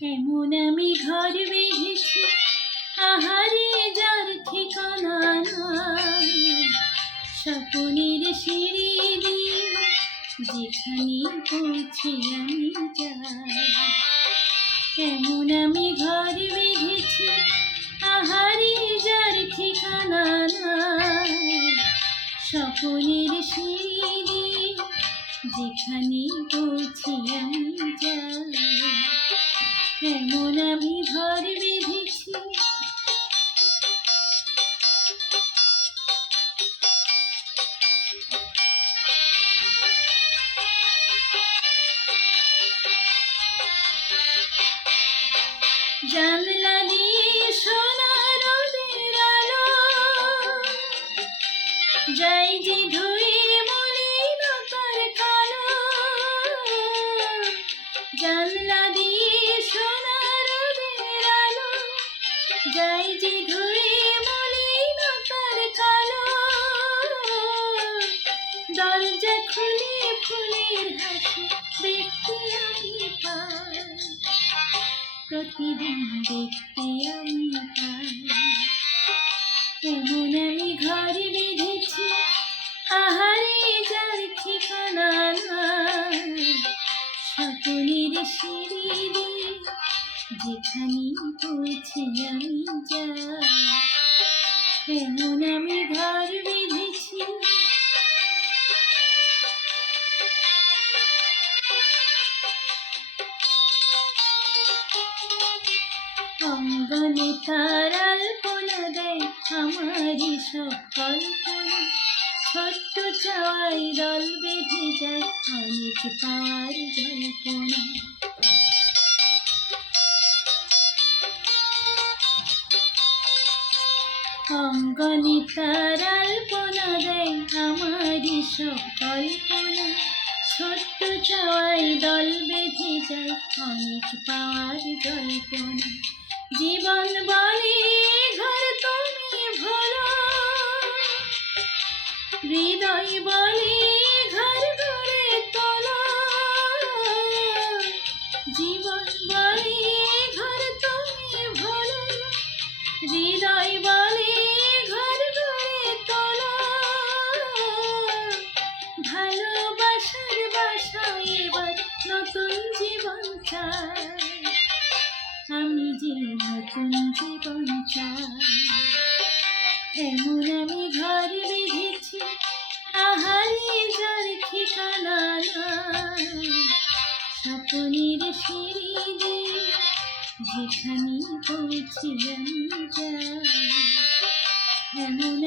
এমন আমি ঘর বেঁধেছি, আহারে যার ঠিকানা নাই। স্বপনের সিঁড়ি দিয়ে যেখানে পৌঁছে আমি যাই। এমন আমি ঘর বেঁধেছি, আহারে যার ঠিকানা নাই। স্বপনের সিঁড়ি দিয়ে যেখানে পৌঁছে আমি যাই। এমন আমি ঘর বেঁধেছি। জানলা দিয়ে সোনা রোদের আলো যাই যে ধুয়ে মলিনতার কালো। জানলা দিয়ে সোনা রোদের আলো যাই যে ধুয়ে মলিনতার কালো। দরজা খুলে ফুলের হাসি দেখতে আমি পাই, প্রতিদিন দেখতে আমি পাই। এমন আমি ঘর বেঁধেছি, আহারে যার ঠিকানা নাই। স্বপনের সিঁড়ি দিয়ে যেখানে পৌঁছে আমি যাই। এমন আমি ঘর বেঁধেছি। অঙ্গনে তার আলপনা দেয় আমারই সব কল্পনা। ছোট্ট চাওয়াই দল বেঁধে যায় অনেক পাওয়ার জল্পনা। অঙ্গনে তার আলপনা দেয় আমারই সব কল্পনা। ছোট্ট চাওয়াই দল বেঁধে যায় অনেক পাওয়ার জল্পনা। জীবন বলে ঘর তুমি ভোলো, হৃদয় বলে ঘর গড়ে তোলো। জীবন বলে ঘর তুমি ভোলো, হৃদয় বলে ঘর গড়ে তোলো। ভালোবাসার বাসায় এবার নতুন জীবন চাই, আমি যে নতুন জীবন চাই। এমন আমি ঘর বেঁধেছি, আহারে যার ঠিকানা নাই। স্বপনের সিঁড়ি দিয়ে যেখানে পৌঁছে আমি যাই। এমন